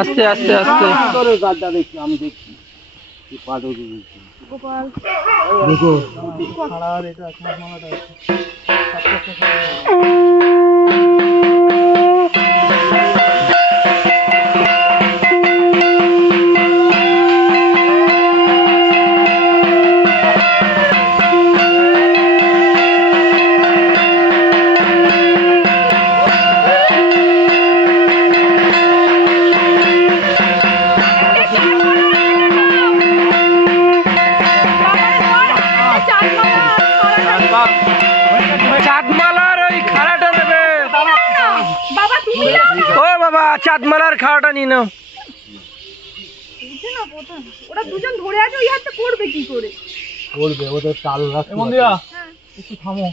আস্তে আস্তে আস্তে দেখছি আমি দেখছি গোপাল চাঁদমালার খাওয়াটা নিয়ে নাও। ওরা দুজন ধরে আছে, ওই হাতটা করবে কি করে? করবে ওদের চালু রাখতে। একটু থামো।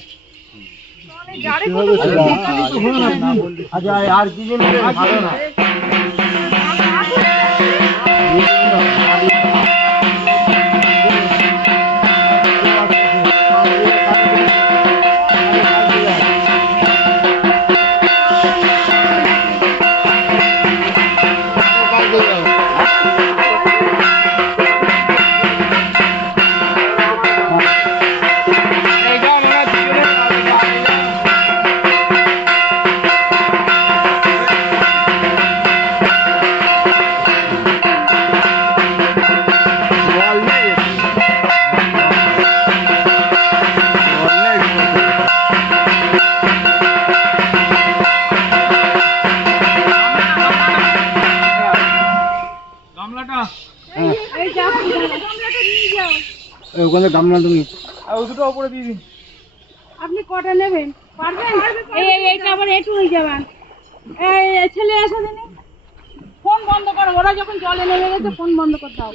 আচ্ছা আর কি জিনিস ভালো না। ওখানে গামলা তুমি দুটো উপরে দিয়ে দিন। আপনি কটা নেবেন? পারবেন? এইটা আবার একটু হয়ে যাবেন। এই ছেলে এসে দিন, ফোন বন্ধ করো। ওরা যখন জলে নেমে গেছে ফোন বন্ধ করে দাও।